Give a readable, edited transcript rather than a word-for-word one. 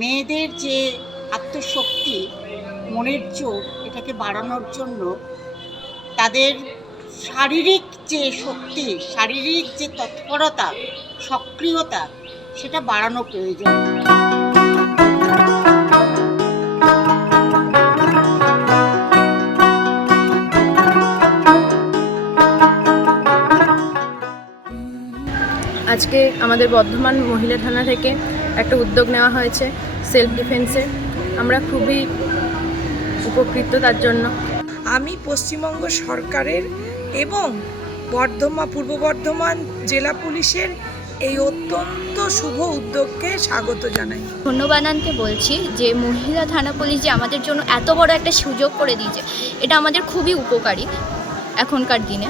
মেয়েদের যে আত্মশক্তি, মনের জোর, এটাকে বাড়ানোর জন্য তাদের শারীরিক যে শক্তি, শারীরিক যে তৎপরতা, সক্রিয়তা, সেটা বাড়ানো প্রয়োজন। আজকে আমাদের বর্ধমান মহিলা থানা থেকে একটা উদ্যোগ নেওয়া হয়েছে সেলফ ডিফেন্সের। আমরা খুবই উপকৃত তার জন্য। আমি পশ্চিমবঙ্গ সরকারের এবং পূর্ব বর্ধমান জেলা পুলিশের এই অত্যন্ত শুভ উদ্যোগকে স্বাগত জানাই। ধন্যবাদ আনতে বলছি যে মহিলা থানা পুলিশ যে আমাদের জন্য এত বড় একটা সুযোগ করে দিয়েছে, এটা আমাদের খুবই উপকারী এখনকার দিনে।